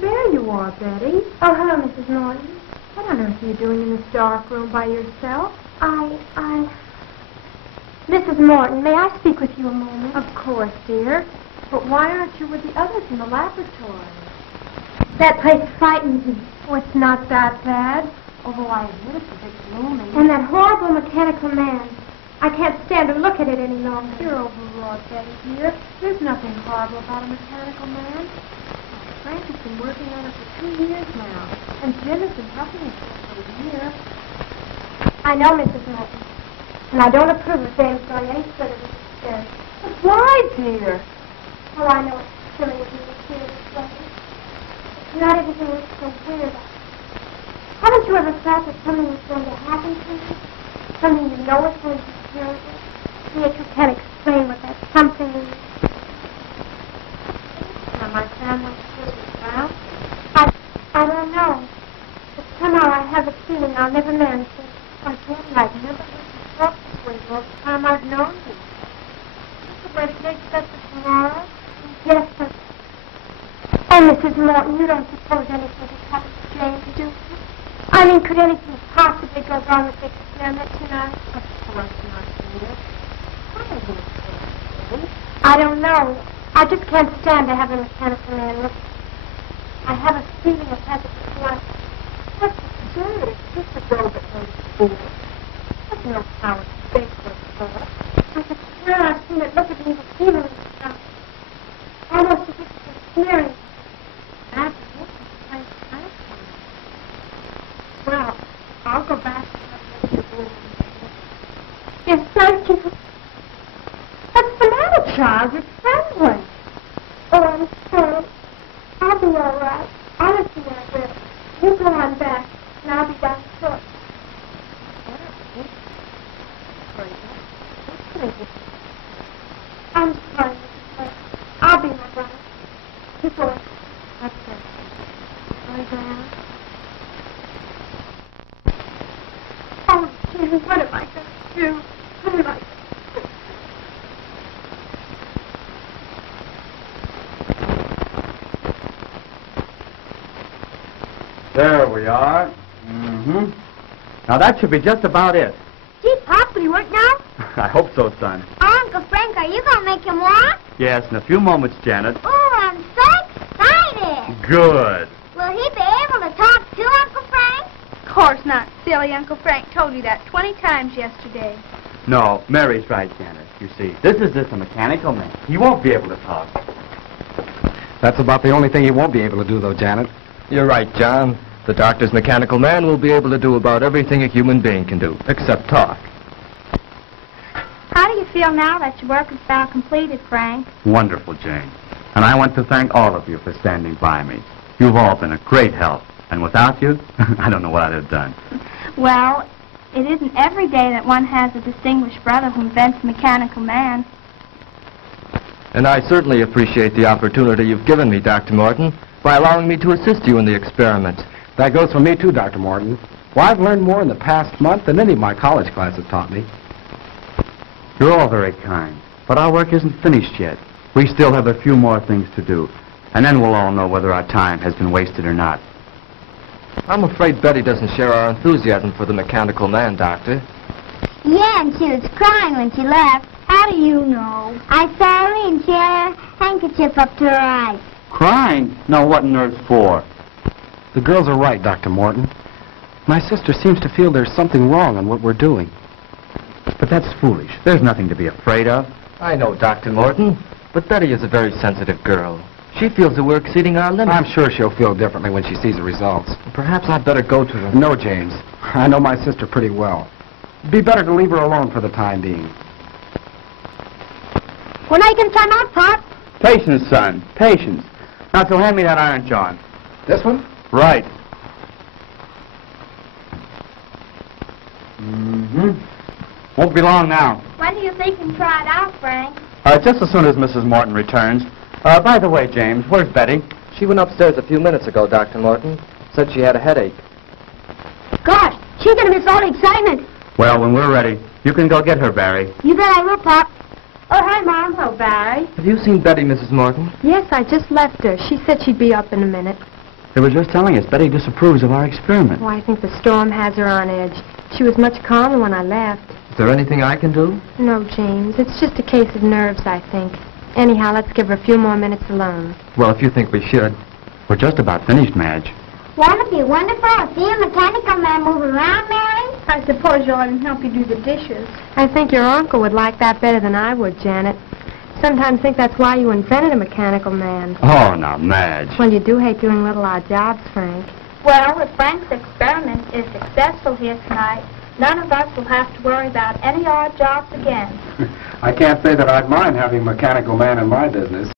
there you are, Betty. Oh, hello, Mrs. Morton. What on earth are you doing in this dark room by yourself? Mrs. Morton, may I speak with you a moment? Of course, dear. But why aren't you with the others in the laboratory? That place frightens me. Oh, it's not that bad. Although I admit it's a bit gloomy. And that horrible mechanical man. I can't stand to look at it any longer. You're overwrought, Betty, dear. There's nothing horrible about a mechanical man. Frank has been working on it for 2 years now. And Jim has been helping us for a year. I know, Mrs. Morton. And I don't approve of James going any further with this experience. But why, dear? Oh, I know it's silly of you to feel this way. But not everything looks so weird. Haven't you ever felt that something is going to happen to you? Something you know is going to be terrible? Yet you can't explain what that something is. Are my family still around? I don't know. But somehow I have a feeling I'll never manage it. I told you I've never heard you talk this way all the time I've known you. Is the wedding date set for tomorrow? Yes, but... Oh, Mrs. Morton, you don't suppose anything has happened to James, do you? I mean, could anything possibly go wrong with the experiment tonight? Of course not, dear. Why are you afraid? I don't know. I just can't stand to have a mechanical man look. I have a feeling it has a before. What's absurd? It's just a girl that knows school. There's no power to think for her. I could swear I've seen it look at me with feeling and stuff. Almost as if it was sneering. That's it. Well, I'll go back to the room. Yes, thank you. What's the matter, child? You're trembling. Oh, I'm sorry. I'll be all right. Honestly, I will. You go on back, and I'll be back short. I'm sorry, Mrs. Morton. I'll be my brother. You go on. That's it. Going down. Oh, Jesus, what am I going to do? What am I going to do? There we are. Now that should be just about it. Gee, Pop, will you work now? I hope so, son. Oh, Uncle Frank, are you going to make him walk? Yes, in a few moments, Janet. Oh, I'm so excited. Good. Will he be able to talk too, Uncle Frank? Of course not, silly. Uncle Frank told you that 20 times yesterday. No, Mary's right, Janet. You see, this is just a mechanical man. He won't be able to talk. That's about the only thing he won't be able to do, though, Janet. You're right, John. The doctor's mechanical man will be able to do about everything a human being can do, except talk. How do you feel now that your work is about completed, Frank? Wonderful, Jane. And I want to thank all of you for standing by me. You've all been a great help. And without you, I don't know what I'd have done. Well, it isn't every day that one has a distinguished brother who invents a mechanical man. And I certainly appreciate the opportunity you've given me, Dr. Morton, by allowing me to assist you in the experiment. That goes for me, too, Dr. Morton. Well, I've learned more in the past month than any of my college classes taught me. You're all very kind, but our work isn't finished yet. We still have a few more things to do, and then we'll all know whether our time has been wasted or not. I'm afraid Betty doesn't share our enthusiasm for the mechanical man, Doctor. Yeah, and she was crying when she left. How do you know? I saw her and she had her handkerchief up to her eyes. Crying? No, what on earth for? The girls are right, Dr. Morton. My sister seems to feel there's something wrong in what we're doing. But that's foolish. There's nothing to be afraid of. I know, Dr. Morton, but Betty is a very sensitive girl. She feels the work exceeding our limits. I'm sure she'll feel differently when she sees the results. Perhaps I'd better go to her. No, James. I know my sister pretty well. It'd be better to leave her alone for the time being. When are you going to time out, Pop? Patience, son. Patience. Now, so hand me that iron, John. This one? Right. Won't be long now. When do you think you can try it out, Frank? Just as soon as Mrs. Morton returns. By the way, James, where's Betty? She went upstairs a few minutes ago, Dr. Morton. Said she had a headache. Gosh, she's going to miss all the excitement. Well, when we're ready, you can go get her, Barry. You bet I will, Pop. Oh, hi, Mom. Hello, Barry. Have you seen Betty, Mrs. Morton? Yes, I just left her. She said she'd be up in a minute. They were just telling us Betty disapproves of our experiment. Oh, I think the storm has her on edge. She was much calmer when I left. Is there anything I can do? No, James. It's just a case of nerves, I think. Anyhow, let's give her a few more minutes alone. Well, if you think we should. We're just about finished, Madge. Won't it be wonderful to see a mechanical man move around, Mary? I suppose you'll let him help you do the dishes. I think your uncle would like that better than I would, Janet. Sometimes think that's why you invented a mechanical man. Oh, now, Madge. Well, you do hate doing little odd jobs, Frank. Well, if Frank's experiment is successful here tonight, none of us will have to worry about any odd jobs again. I can't say that I'd mind having a mechanical man in my business.